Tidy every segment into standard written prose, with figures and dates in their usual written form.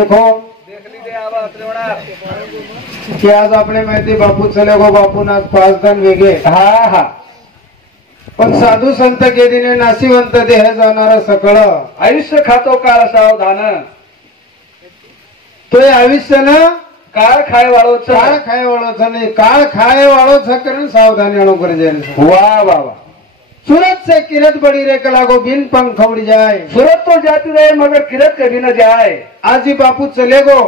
देखो की आज आपले माहिती बापू चले गो बापू आज 5 दान वेगळे हा हा पण साधू संत केदीने नाशिवंत देह जाणार सकळ आयुष्य खातो काळ सावधान तो आयुष्य ना काळ खाय वाळोच काळ खाय वाळोच नाही काळ खाय वाळोच करण सावधानी अणु कर जाए वाह वाह वाह सूरत से किरत बड़ी रे कला को बिन पंख उड़ जाए सूरत तो जाती रहे मगर किरत कभी न जाए आज ही बापू चले गो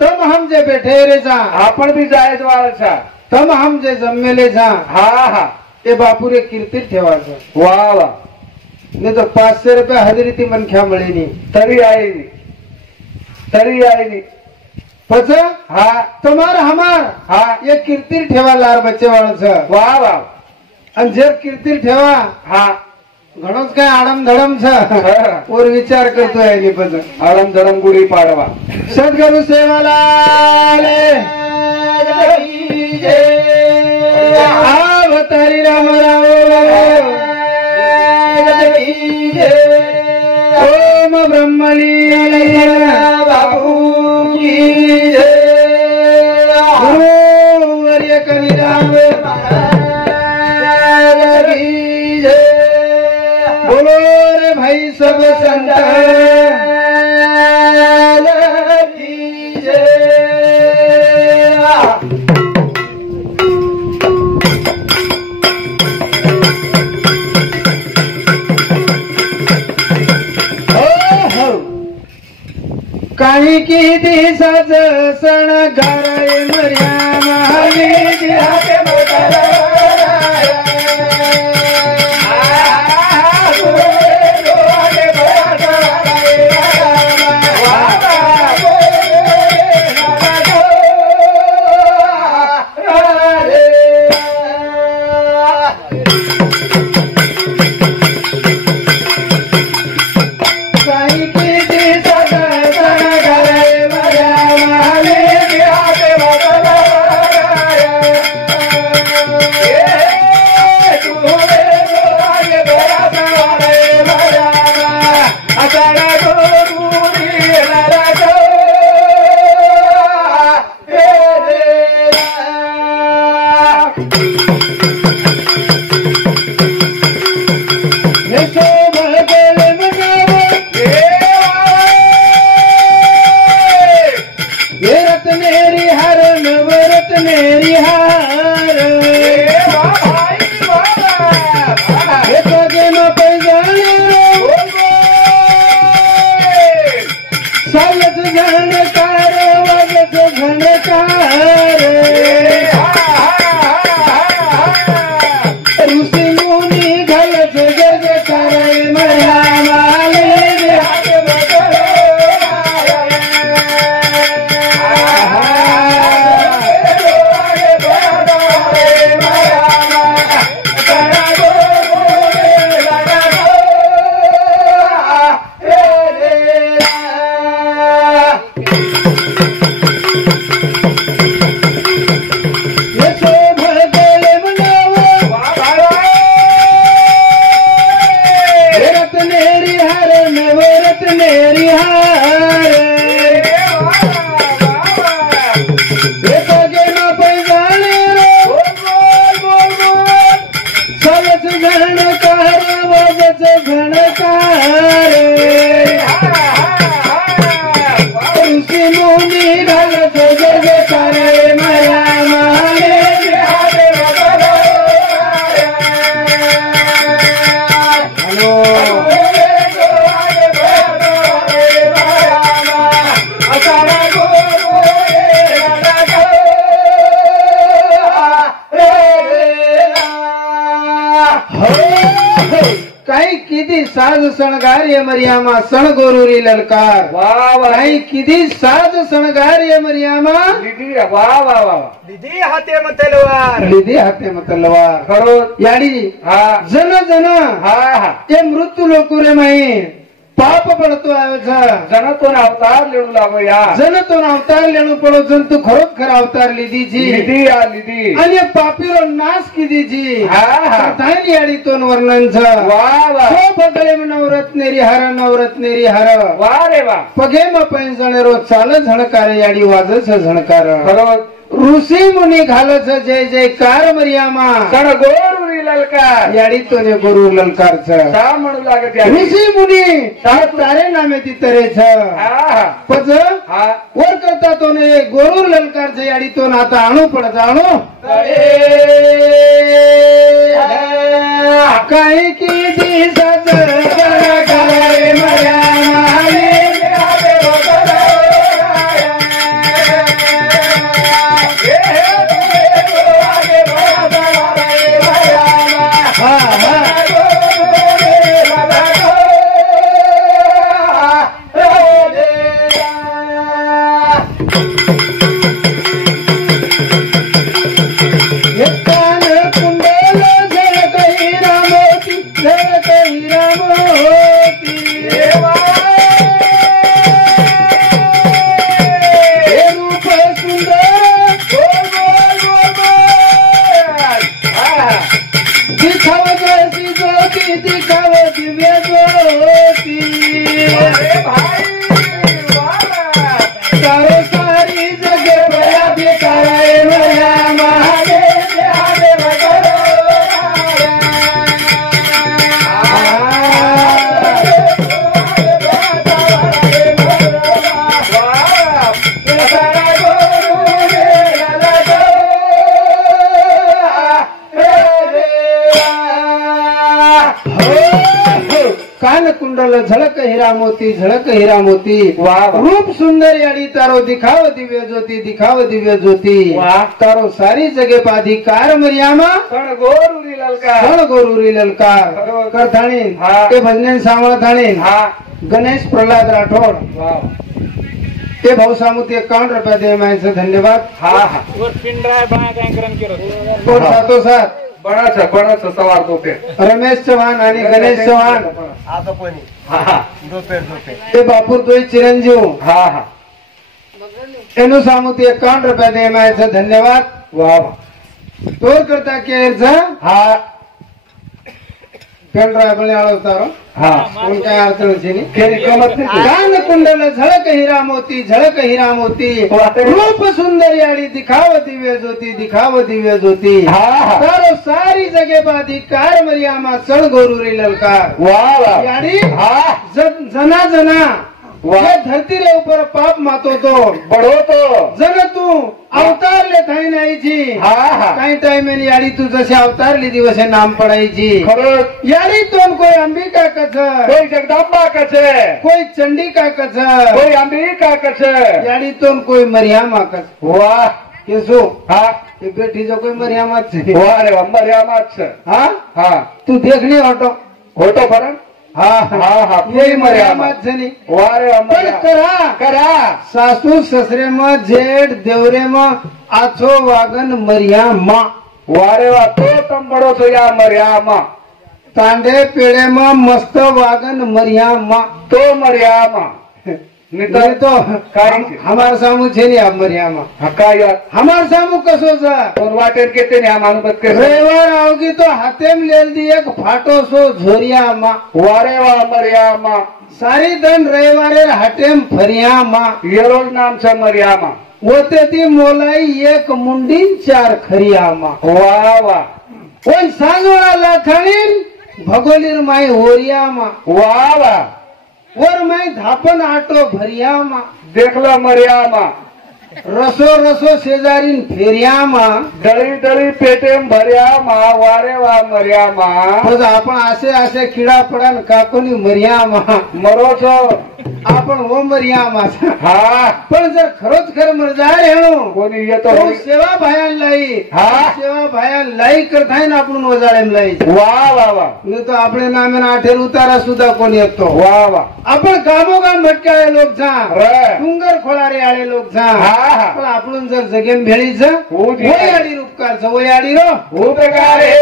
तम हम जे बैठे रे जा आपण भी जाए वाळचा तम हम जे जम्मेले जा हा हा ते बापू रे कीर्ती ठेवायचं वाह वाह नहीं तो 500 रुपये हजेरी ती मनख्या मिळेनी तरी आएगी पच हा तुम्हारा हमार हा ये कीर्ती ठेवा लार बच्चे वाळच वाह वाह आणि जर कीर्ती ठेवा हा घणोच काय आडम धडम छ और विचार करतोय नि पच आडम धडम गुढी पाडवा सद्गुरु सेवाला अवतारी राम राम ओम ब्रह्मलीन बाबू की गुरुवर्य कनिराम बोलो रे भाई सब संत काही की दिसाच सण घराय मर्या महाली साज शणगार्य मरियामा सण गोरुरी ललकार वाह वाह नाही किती साज शणगार्य मरियामा लिदी वाह वाह वाह लिदी हाते मत तलवार लिदी हाते मत तलवार खरो याडी हा जन हा हा ये मृत्यू लोकुरे माई પાપ પડતો આવે છે. જનતો અવતાર લેવું લાવો યાર જન તો અવતાર લેવું પડો જન તું ખરો ખરા અવતાર લીધી છે લીધી આ લીધી અને પાપીરો નાશ કીધી છે. હા હા તારી યાડી તો વર્ણન છે. વાહ વાહ તો બગલે નવરત્નેરી હાર વાહ રે વાહ પગેમાં પૈસણેરો ચાલે ઝણકાર યાડી વાજે છે ઝણકાર. ખરો ઋષિ મુનિ ઘાલે છે જય જયકાર મરિયામાં. સણ ગોરુરી લલકાર યાડી તો ને ગુરુ લલકાર છે. શા મણું લાગે ત્યાં ઋષિ મુનિ તારે નામેથી તરે છે. હા હા પછી હા ઓર કરતા તો ને ગોરુ લલકાર છે યાડી તો નાતા આણું પડે જાણું કઈ કીધી સત કરે મરિયામાં. कुंडल झलक हीरा मोती वाह वाह। रूप सुंदर याडी तारो दिखाव दिव्य ज्योति वाह। तारो सारी जगह पाधिकार मरियामा सण गोरुरी ललकार सण गोरुरी ललकार बरोबर। करथाणी हाँ। ते भजन सावळ थाणी हा गणेश प्रल्हाद राठोड वाह ते भाऊ सामुती 51 रुपया दे मायचं धन्यवाद. हा हा कोण सातो सात बणाच सवार तोफे रमेश चव्हाण आणि गणेश चव्हाण हा हा ते बापूर तोय चिरंजीव हा हा એનું સામુતી 51 રૂપિયા દે માય છે ધન્યવાદ. वाह वाह તોર કરતા કેર છે हा પેન ડ્રાઈવર આળો તારો हा કોણ કાય અડચણ છે ની केली कमत नाही કાન કુંડલ ઝળક હીરા મોતી રૂપ સુંદર याडी दिखाव दिव्य ज्योति हा हा તારો સારી જગે પાધિકાર મરિયામાં સણ ગોરુરી લલકાર. वाह वाह याडी हा जना वाह। ये धरती रे ऊपर पाप मातो तो बढो तो जन तू अवतार ले थाई नाही जी हा हा काही टाइम याडी तू जसे अवतार ली दिवसे नाम पडायची खरंच याडी तो कोई अंबिका कच कोई जगदंबा कसे कोई चंडिका कच कोई अंबिका कसे याडी तो कोई मरियामा कच. वाह के सो हा ये बेटी जो कोई मरियामा छे वाह रे अंबरियामाच हा हा तू देखली ऑटो होतो बरं हा हा हा ये ये मरियामा मरियामा छे नी वाह रे पण अंबरिया करा करा सासू ससरे में जेठ देवरे में आछो वागन मरियामा वाह रे वाह तो तम बडो तो या मरियामा तांडे पेड़े में मस्त वागन मरियामा. तो मरियामा नहीं नितर तो काय हमार सामू छे नहीं आप मरियामा हक्का यार हमार सामू कसो सा कोण वाटेल केते ने आम्हाला बत के रविवार आओगी तो हाथे में ले दी एक फाटो सो झोरियामा. वाह रे वाह मरियामा सारी धन रविवारे हाटेम फरियामा. येरोज नाम छे मरियामा होते ती मोलाई एक मुंडी 4 खरियामा. वाह वाह पण सांगोळा लाखाणीन भगोलीर माई होरियामा. वाह वाह वर माई धापन आटो भरियामा. देखला मरियामा रसो शेजारीन फेरियामा. दळी दळी पेटेम भर्यामा वाह रे वाह मरियामा पण आपण असे किडा पडान काकोनी मरियामा मरो छो आपण हो मरियामा. हा पण जर खरोच खर मरजार हेणो कोणी येतो तो सेवा भायान लाई हा. सेवा भायान लाई करताय ना आपण वजाळेम लाई वाह वाह वाह नाही तो આપણે નામે ના આઠેર ઉતારા સુધા કોની હતો. वाह वाह आपण गामोगाम भटकाळे लोक जा रे. डुंगर खोळारे आळे लोक जा हा, हा. पण आपण जर जगेम भेळी जा हो जी. वयाडी उपकार वयाडी रो भूत का रे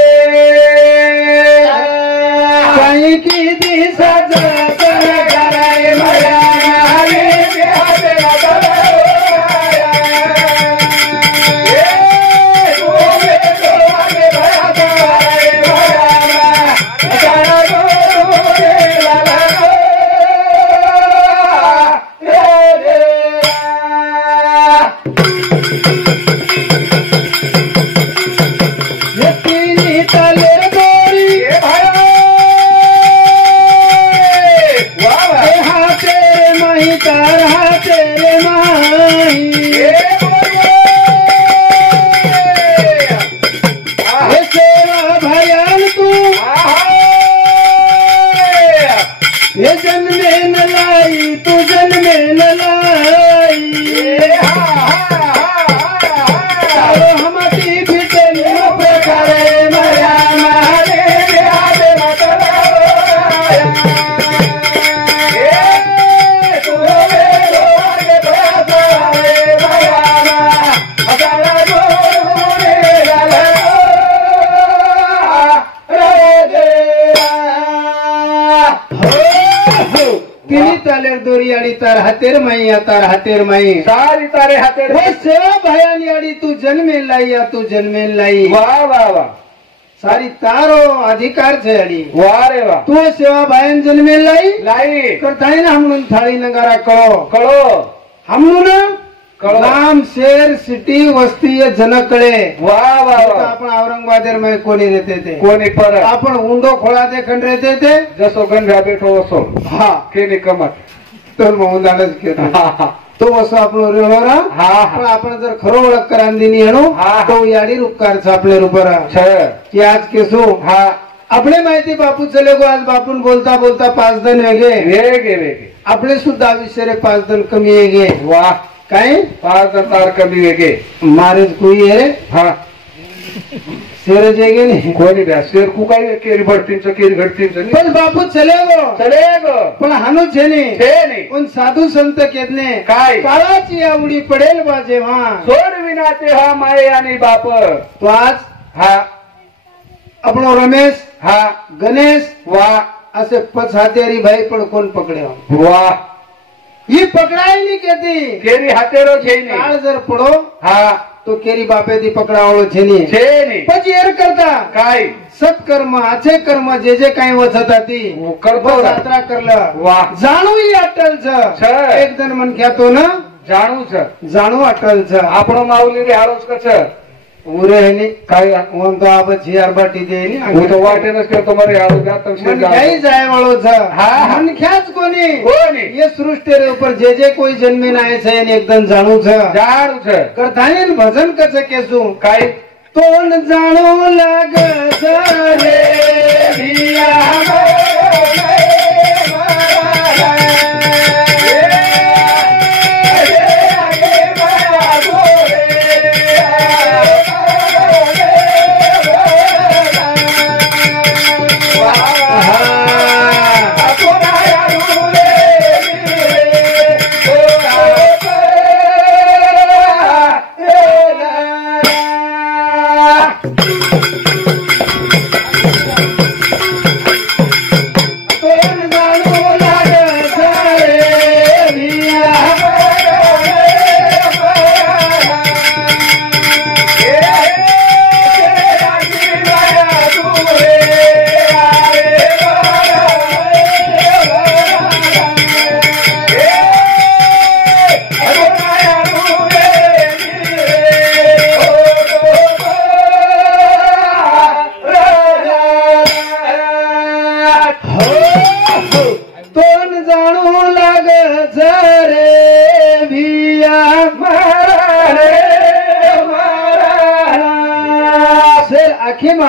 काही की दिसा जतन कराय भया तार हातेर माई तार हातेर माई सारी तारे हातेर वो सेवा भयानी आड़ी तू जन्मेन लाई या तू जन्मेन लाई वाह वाह वाह सारी तारो अधिकार छे अड़ी वाह रे वाह तू सेवा भयान जन्मेन लाई लाई करताई ना हमनु थाली नगारा कळो कळो हमनु ना कळो गाम शहर सिटी वस्ती जनकळे वाह वाह वाह आपण औरंगाबादेर में कोणी रहते थे कोणी पर आपण ऊंडो खोळा देखन रहते थे जसो गंजा बेठो असो हा केनी कमत तर मोहनदानच केतो हा हा तो असो आपलो रेहोरा हा पण हा आपण जर खरो ओळख करांदिनी हेणो हा. तो याडी उपकार छ आपले रूपर छ की आज केसो हा आपले माहिती बापू चले गो आज बापून बोलता बोलता 5 दिन वेगे वेगे वेगे आपले सुद्धा विषय 5 दिन कमी वेगे वाह काय 5 तार कमी वेगे मारेज कोई है हा शेर जेगे नहीं कोणी द्या शेर कु काय केरी भडतींच केरी घडतींच नाही पण बापू चले गो चले ग पण हानू छेने ते नाही पण साधू संत केतने काय काळाची आवडी पडेल बा जेव्हा सोड विना ते हा माये आणि बाप तो आज हा આપણો રમેશ हा ગણેશ वाह असे 5 હાથેરી ભાઈ પણ કોણ પકડ્યો वाह ઈ પકડાય નહીં કેતી केरी हातेरो છે કાળ ની જર પડો हा તો કેરી બાપેથી પકડાવાળો છે નહીં છે ની પછી એર કરતા काय સત્કર્મ આછે કર્મ જે જે કાંઈ વસત હતી करतो ना. यात्रा करला वाह જાણું ઈ અટલ છે છે. એક દન મન ખ્યાતો ને जाणू छ જાણું અટલ છે આપણો माऊली रे हारोच कछ ઉરે ની काय ઓમ તો આ જીઆર બાટી દે ની હું તો वाटे नसते तुम्हारे हारो जात मन जाई जाय वाળો છે હા. મન ખ્યાત કોની कोणी ये सृष्टि रे ऊपर जे जे कोई जन्मीन आए छे એને એકદમ જાણું છે जाणू छ કરતાને ભજન કશે કેસું काय તોણ જાણો લાગે છે રે રિયા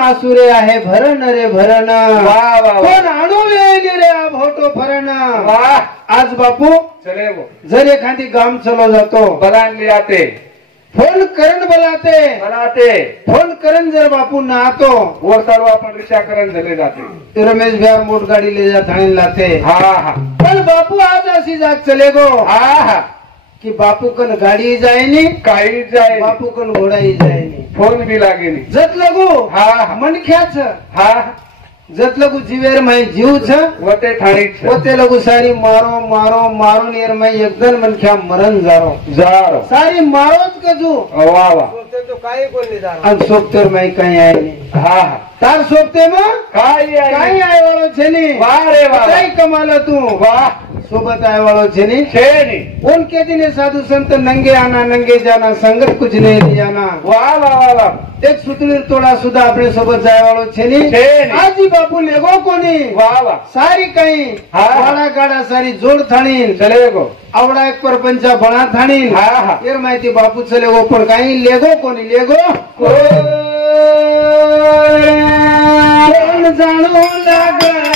आसुरे आहे भरण रे भरण वाह वाह कोण आणू वेली रे भोटो भरण वाह आज बापू चले वो जर एखादी गाम चलो जातो बलान ले आते फोन करण बोलाते बनाते फोन करण जर बापू ना आतो वर सर्व आपण रिक्षा करण चले जाते तो रमेश भैया मोट गाड़ी ले जा थाने लाते हा हा पण बापू आज अशी जाग चले गो हा हा कि बापू कन गाड़ी जाए नी काही जाय बापू कन घोड़ा ही जाए नी फोन भी लागे नहीं जत लगू हा हा मन ख्याच हा जत लगू जीवेर में जीव छ वटे ठाणी छे पोते लगू सारी मारो मारो मारो नेर में एकदम मनख्या मरण जारो जारो सारी मारोच कजू वाह वाह तो काही कोण नाही जाणार. अन सोपतेर में कहीं आए नहीं हा हा तार सोपते में काय आहे कहीं आए वालो छे नहीं वाह रे वाह कई कमाला तू वाह सोबत आए वालो छे नहीं छे नी उनके दिन साधु संत नंगे आना नंगे जाना संगत कुछ नहीं ले जाना वाह वाह वाह वाह एक सुतळी तोडा सुद्धा आपले सोबत जाय वाळो छेनी छे नी. आजी बापू लेगो कोणी वाह वाह सारी काही हा. वाडा गाडा सारी जोड थाणी चले गो आवडा एक परपंचा बणा थाणी हा हा एर माहिती बापू चलेगो पण काही लेगो कोणी लेगो कोण जाणू लागा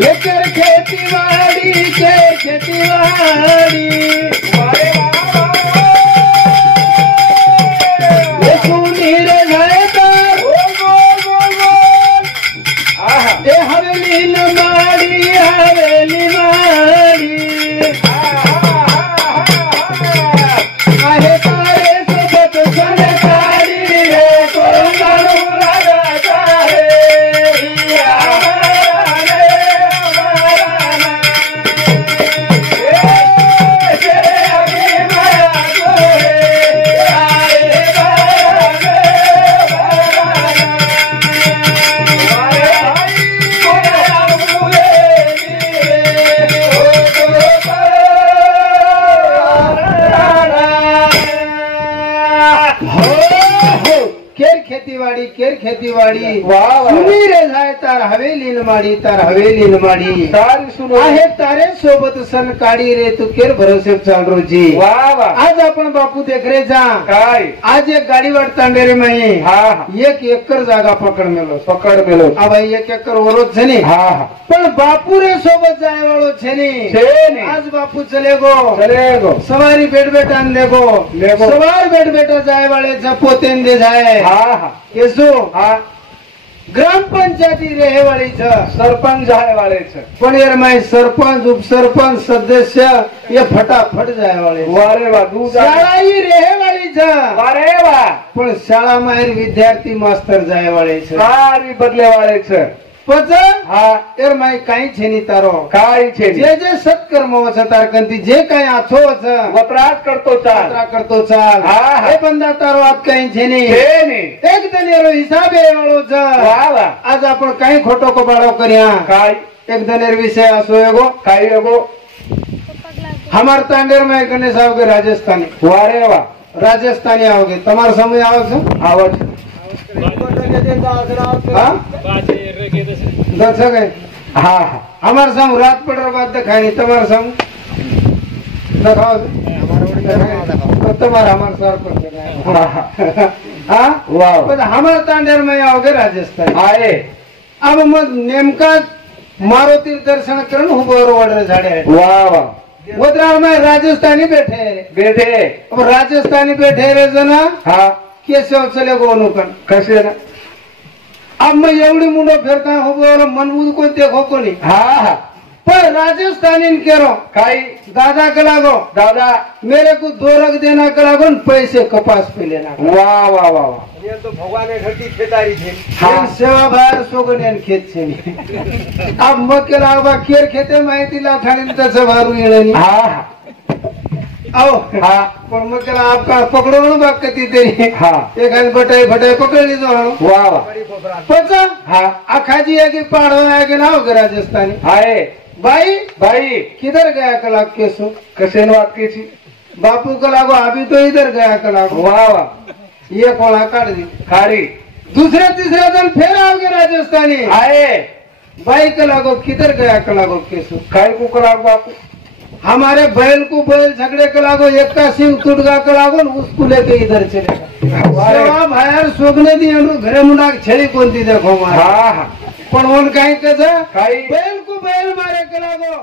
लेकर खेतीवाड़ी के खेतीवाड़ी ये सुनी रे घायतर ये हवेली न माड़ी हवेली माड़ी आहे तारे सोबत सरकारी रे कोण केर खेतीवाड़ी वाह वाह सुनी रे जाय तार हवेली न माड़ी तार हवेली न माड़ी सारी सुनो आहे तारे सोबत सन काढी रे तू केर भरोसे चाल रोजी वाह वाह आज आपण बापू देख रे जा काय आज एक गाडी वाट तांडेरे में हा हा 1 एकर जागा पकड मेलो पकड मेलो अब 1 एकर वरोध छे ने हा हा पण बापू रे सोबत जाय वाळो छे ने छे नी. आज बापू चले गो चले गो सवारी बेट बेटान लेगो लेगो. सवार बेट बेटा जाय वाले जपोतेन दे जाय हा हा केसो हा ग्राम पंचायती रहे वाली छ सरपंच जाए वाले छे पण यार मैं सरपंच उपसरपंच सदस्य ये फटाफट जाय वाले वारे वाह दू जा शाळा ही रहे वाली छ वारे वाह पण शाळा में विद्यार्थी मास्तर जाय वाले छ सारी बदले वाले छे पच हा यार मैं काई छेनी तारो काय छे नी. जे जे सत्कर्म वच तार कंती जे काय आछो वच वपराश करतो चाल यात्रा करतो चाल हा, हा. हे बंदा तारो आत काही छेनी छे नी. एक दनेरो हिसाब आहे वाळो छ वाह वाह आज आपण काही खोटो कबाडो कर्या काय एक दनेर विषय असो एगो काय एगो हमार तांडेर में गणेश आओगे राजस्थानी वारे वाह राजस्थानी आओगे तुम्हारे समय आओ छ आवत हाँ? दर्शक है हा हा हमारे सामू रात पड़र बात दिखाई नहीं तुम्हारे सामू दिखाओ तो तुम्हारा हमारे सर पर हा, हा. हाँ वाह पण हमारे तांडेर में आओगे राजस्थान आए अब मग नेमका मारुती दर्शन करून उभं वडर झाडे आहे वाह वाह वद्राळ में राजस्थानी बैठे है रे बेटे अब राजस्थानी बैठे रे जना हा कैसे चले गो अनुकन कसे ना अब मैं एवढी मुंडो फिरता हो मनबूज को देखो को नहीं हा हा पर राजस्थानी कह रहा काय दादा के लागो दादा मेरे को 2 रख देना के लागो न पैसे कपास पे लेना वाह वाह वाह वाह અહીંયા તો ભગવાને ઘટી ખેતારી છે हाँ सेवा बाहेर सोगण्यान खेत छे अब मग के लागबा केर खेते माहिती ला ठाणी तसं भारू येणी हा हा आओ हा पण मग केला आपका पकडो न बाग कती तरी हा एखादी बटाई फटाई पकड़ ली तो वाह वाह ફરી ફોફરા पचा हा आखाजी है कि पहाड़ों में आके ना होगे राजस्थानी आए भाई भाई किधर गया कला केसो कसे न बात की थी बापू को लागो अभी तो इधर गया कला वाह वाह ये कोड़ा काट दी खारी दूसरे तीसरे दिन फिर आओगे राजस्थानी आए भाई के लागो किधर गया कला को केसो काय को करा बापू हमारे बैल को बैल झगड़े के लागो एक का सिंह टूटगा के लागो न उसको लेके इधर चलेगा सेवा बाहेर सोगने दी घरे मुंडा छेड़ी कोणती देखो मारे हा हा पण ओन काही कस काही बैल को बैल मारे के लागो